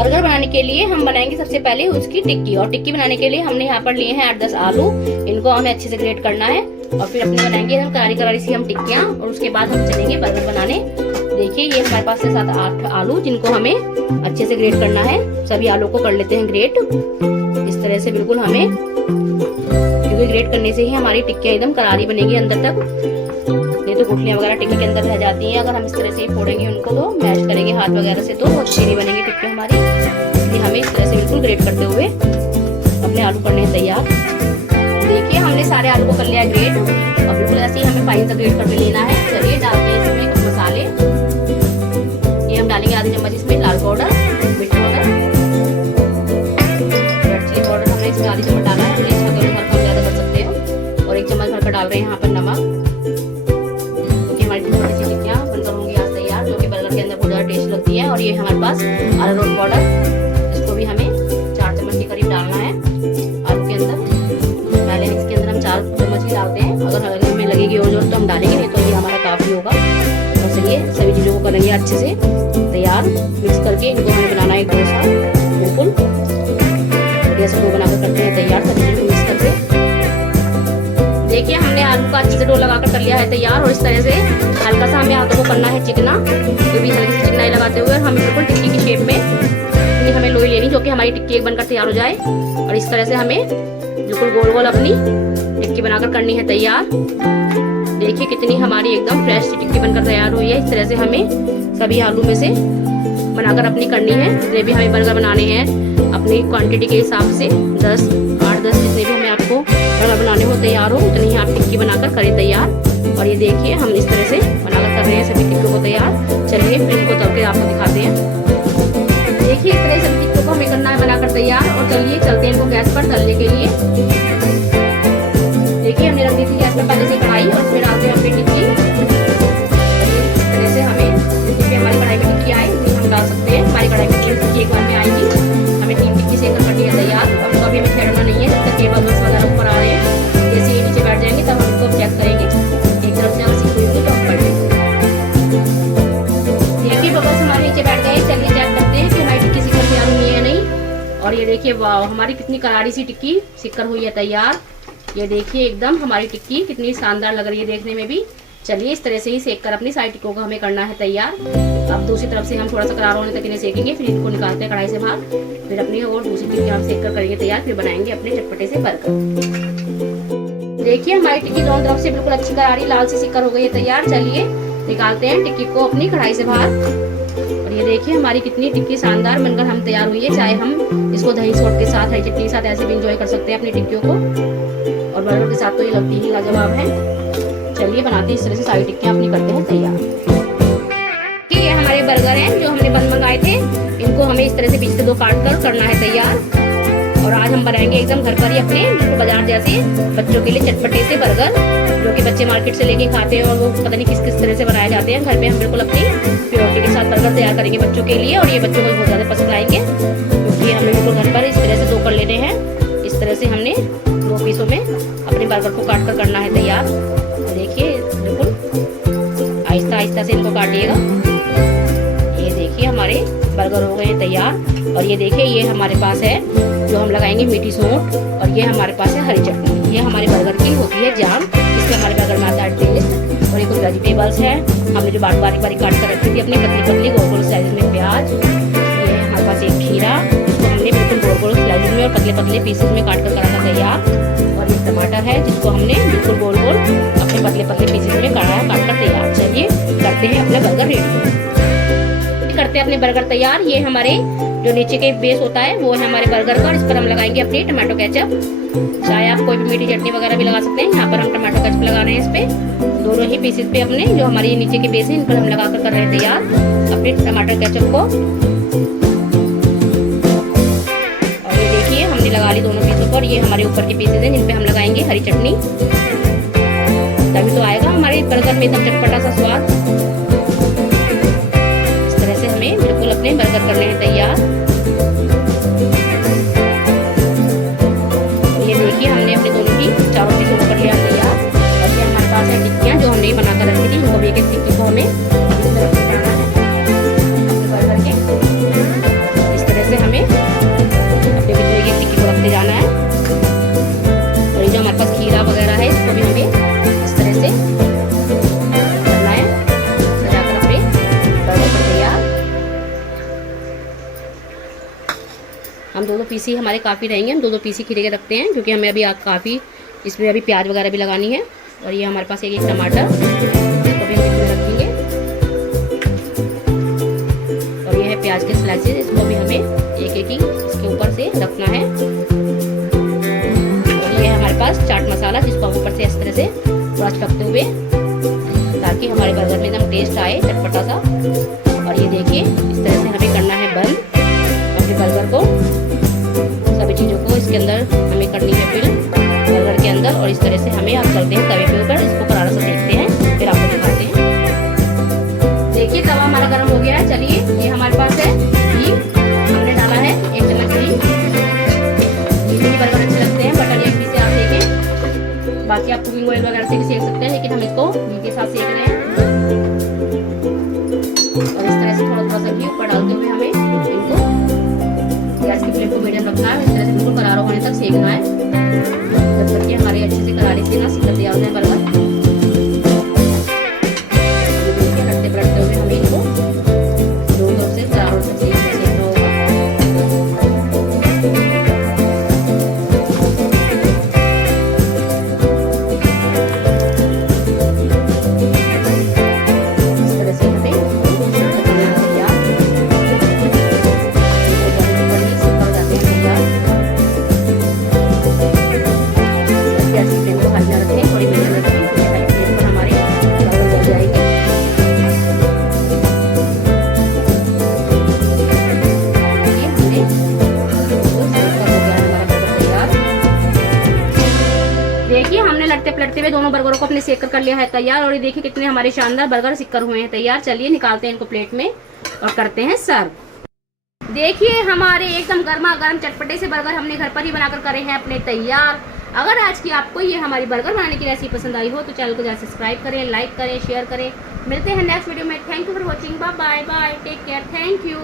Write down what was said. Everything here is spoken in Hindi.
बर्गर बनाने के लिए हम बनाएंगे सबसे पहले उसकी टिक्की, और टिक्की बनाने के लिए हमने यहाँ पर लिए हैं 8-10 आलू। इनको हमें अच्छे से ग्रेट करना है और फिर अपने बनाएंगे हम करारी करारी सी हम टिक्कियाँ, और उसके बाद हम चलेंगे बर्गर बनाने। देखिए ये हमारे पास है 7-8 आलू, जिनको हमें अच्छे से ग्रेट करना है। सभी आलू को कर लेते हैं ग्रेट इस तरह से बिल्कुल हमें, क्योंकि ग्रेट करने से ही हमारी टिक्कियाँ एकदम करारी बनेगी अंदर तक। नहीं तो गुठलियाँ वगैरह टिक्की के अंदर रह जाती हैं। अगर हम इस तरह से फोड़ेंगे उनको, तो मैश करेंगे हाथ वगैरह से, तो अच्छी नहीं बनेगी टिक्की हमारी। इसलिए हमें इस तरह से बिल्कुल ग्रेट करते हुए अपने आलू करने हैं तैयार। देखिए हमने सारे आलू को कर लिया है ग्रेट, और बिल्कुल ऐसे ही हमें फाइन सा ग्रेट करके लेना है। चलिए डालते हैं इसमें कुछ मसाले। ये हम डालेंगे आधी चम्मच इसमें लाल पाउडर, मिर्च पाउडर, रेड चिली पाउडर हमने इसमें आधी चम्मच डाला है। हमने इसका कलर हल्का ज़्यादा कर सकते हो। और 1 चम्मच भर कर डाल रहे हैं यहाँ पर नमक, क्योंकि हमारी छोटी सी टिक्कियाँ बनकर होंगी आज तैयार, जो कि बर्गर के अंदर बहुत ज़्यादा टेस्ट लगती है। और ये हमारे पास अरारोट पाउडर, इसको भी हमें 4 चम्मच के करीब डालना है आलू के अंदर। पहले इसके अंदर हम 4 चम्मच ही डालते हैं, अगर हल्के में लगेगी और जो तो हम डालेंगे, नहीं तो ये हमारा काफ़ी होगा। तो चलिए सभी चीज़ों को करेंगे अच्छे से तैयार, मिक्स करके इनको हमें बनाना है डोसा बिल्कुल बढ़िया से डो बनाकर करते हैं तैयार सभी चीज़ों को मिक्स करके। देखिए हमने आलू का अच्छे से डो लगाकर कर लिया है तैयार, और इस तरह से हल्का सा हमें हाथों को करना है चिकना, जो भी हल्की सी चिकनाई लगाते हुए हमें बिल्कुल टिक्की की शेप में इतनी हमें लोई लेनी, जो कि हमारी टिक्की एक बनकर तैयार हो जाए। और इस तरह से हमें बिल्कुल गोल गोल अपनी टिक्की बनाकर करनी है तैयार। देखिए कितनी हमारी एकदम फ्रेश सी टिक्की बनकर तैयार हुई है। इस तरह से हमें सभी आलू में से बनाकर अपनी करनी है। जितने भी हमें बर्गर बनाने हैं अपनी क्वांटिटी के हिसाब से 8-10 जितने भी हमें आपको बर्गर बनाने हो तैयार हो, उतनी ही आप टिक्की बनाकर करें तैयार। और ये देखिए हम इस तरह से बनाकर कर रहे हैं सभी टिक्कियों को तैयार। चलिए फिर इनको तल के आपको दिखाते हैं। देखिए इस तरह से सभी टिक्कियों को हमें करना है बनाकर तैयार, और चलिए चलते हैं इनको गैस पर तलने के लिए। देखिए हमने रख दी थी गैस पर पहले से कढ़ाई, और इसमें डालते हैं अपनी टिक्की। इस तरह से हमें जितनी हमारी कढ़ाई में टिक्की आए उतनी हम डाल सकते हैं। हमारी कढ़ाई में 3 टिक्की एक बार में आएगी, हमें 3 टिक्की से करनी है तैयार। अब तो अभी हमें छेड़ना नहीं है, जब तक ये बबल्स वगैरह ऊपर आ रहे हैं, जैसे ये नीचे बैठ जाएंगे तब हम इनको चेक करेंगे। एक तरफ से अगर सीखी होगी तो हम कर लेंगे। देखिए बबल्स हमारे नीचे बैठ गए। चलिए चेक करते हैं कि हमारी टिक्की सिक्कर तैयार हुई है नहीं। और ये देखिए वाह, हमारी कितनी करारी सी टिक्की सिक्कर हुई है तैयार। ये देखिए एकदम हमारी टिक्की कितनी शानदार लग रही है देखने में भी। चलिए इस तरह से ही सेक कर अपनी सारी टिक्कों को हमें करना है तैयार। अब दूसरी तरफ से हम थोड़ा सा करारा होने तक इन्हें सेकेंगे, फिर इनको निकालते हैं कढ़ाई से बाहर, फिर अपनी और दूसरी टिक्की हम सेक कर करेंगे तैयार, फिर बनाएंगे अपने चटपटे से बर्गर। देखिए हमारी टिक्की दोनों तरफ से बिल्कुल अच्छी करारी लाल से सिक्कर हो गई है तैयार। चलिए निकालते हैं टिक्की को अपनी कढ़ाई से बाहर। और ये देखिए हमारी कितनी टिक्की शानदार बनकर हम तैयार हुई है। चाहे हम इसको दही सॉस के साथ, हरी चटनी के साथ ऐसे भी इंजॉय कर सकते हैं अपनी टिक्कियों को, और बर्गर के साथ तो ये लगती ही लाजवाब है। चलिए बनाते हैं इस तरह से सारी टिक्कियाँ अपनी करते हैं तैयार। ये हमारे बर्गर हैं जो हमने बन मंगाए थे, इनको हमें इस तरह से बीच से 2 काट कर करना है तैयार। और आज हम बनाएंगे एकदम घर पर ही अपने बिल्कुल बाजार जैसे बच्चों के लिए चटपटे से बर्गर, जो कि बच्चे मार्केट से लेके खाते हैं और वो पता नहीं किस किस तरह से बनाए जाते हैं। घर पे हम बिल्कुल अपनी प्योरिटी के साथ बर्गर तैयार करेंगे बच्चों के लिए, और ये बच्चों को बहुत ज़्यादा पसंद आएंगे, क्योंकि हमें बिल्कुल घर पर इस तरह से 2 कर लेने हैं। इस तरह से हमने 2 पीसों में अपने बर्गर को काट कर करना है तैयार। देखिए बिल्कुल आहिस्ता आहिस्ता से इनको काटिएगा। ये देखिए हमारे बर्गर हो गए तैयार। और ये देखिए ये हमारे पास है जो हम लगाएंगे मीठी सौंठ, और ये हमारे पास है हरी चटनी। ये हमारे बर्गर की होती है जाम, इससे हमारे बर्गर में आता है टेस्ट। और ये कुछ वेजिटेबल्स हैं हमने जो बारीक बारीक काट कर रखी थी अपनी पतली पतली गोल गोल साइज में प्याज। ये है हमारे पास एक खीरा, जिसको हमने बिल्कुल गोल गोल स्लाइसेस में और पतले पतले पीसेस में काट कर करा था तैयार। और ये टमाटर है जिसको हमने बिल्कुल गोल गोल अपने पतले पतले पीसेस में काट कर तैयार। चलिए करते हैं अपना बर्गर रेडी, करते हैं अपने बर्गर तैयार। ये हमारे जो नीचे के बेस होता है वो है हमारे बर्गर का, इस पर हम लगाएंगे अपनी टमाटो केचप। चाहे आप कोई भी मीठी चटनी वगैरह भी लगा सकते हैं। यहाँ पर हम टमाटो केचप लगा रहे हैं इस पे, दोनों ही पीसेस पे अपने जो हमारे नीचे के बेस है इन पर हम लगा कर रहे हैं तैयार अपने टमाटर केचप को। और ये देखिए हमने लगा ली दोनों पीसों पर। ये हमारे ऊपर के पीसेस हैं जिन पे हम लगाएंगे हरी चटनी, तभी तो आएगा हमारे बर्गर में एकदम चटपटा सा स्वाद। इस तरह से हमें बिल्कुल अपने बर्गर करने हैं तैयार। ये देखिए हमने अपने दोनों ही चारों पीसों को कर लिया तैयार। और ये हमारे पास है टिक्कियाँ जो हमने बना कर रखी थी, इनको भी एक टिक्की को हमें इस तरह से बनाना है बर्गर के। इस तरह से हम 2-2 पीस ही हमारे काफ़ी रहेंगे। हम 2-2 पीस ही खीरे के रखते हैं क्योंकि हमें अभी काफ़ी इसमें अभी प्याज वगैरह भी लगानी है। और ये हमारे पास एक टमाटर, इसको भी हम इसमें रखेंगे। और ये है प्याज के स्लाइसेस, इसको भी हमें एक ही इसके ऊपर से रखना है। और ये है हमारे पास चाट मसाला, जिसको हम ऊपर से इस तरह से थोड़ा रखते हुए, ताकि हमारे बर्गर में एकदम टेस्ट आए चटपटा सा। और ये देखिए इस तरह से हमें करना है बंद अपने बर्गर को, सभी चीज़ों को इसके अंदर हमें करनी है फिल बर्गर के अंदर। और इस तरह से हमें आप करते हैं तवे के ऊपर, इसको करारा से देखते हैं फिर आपको दिखाते हैं। देखिए तवा हमारा गर्म हो गया है। चलिए ये हमारे पास है घी, हमने डाला है 1 चम्मच घी। घी बर्गर अच्छे लगते हैं, बटर या घी से आप देखें, बाकी आप कुकिंग ऑयल वगैरह से भी सेक सकते हैं, लेकिन हम इसको घी के साथ सेक रहे हैं। और इस तरह से थोड़ा थोड़ा सा घी ऊपर डालते हुए हमें इनको गैस की फ्लेम को मीडियम रखना है। इस तरह से बिल्कुल करारा होने तक सेकना है, जब तक कि हमारे अच्छे से करारी से ना सिक तैयार हो जाए बर्गर। लड़ते पलटते हुए हमें इनको दोनों तरफ से चारों तरफ से सेकना होगा। इस तरह से हमें देखिए हमने लड़ते पलटते हुए दोनों बर्गरों को अपने सेक कर लिया है तैयार। और ये देखिए कितने हमारे शानदार बर्गर सिक्कर हुए हैं तैयार। चलिए निकालते हैं इनको प्लेट में और करते हैं सर्व। देखिए हमारे एकदम गर्मा गर्म चटपटे से बर्गर हमने घर पर ही बनाकर करे हैं अपने तैयार। अगर आज की आपको ये हमारी बर्गर बनाने की रेसिपी पसंद आई हो तो चैनल को जरा सब्सक्राइब करें, लाइक करें, शेयर करें। मिलते हैं नेक्स्ट वीडियो में। Thank you for watching. Bye bye, take care, thank you.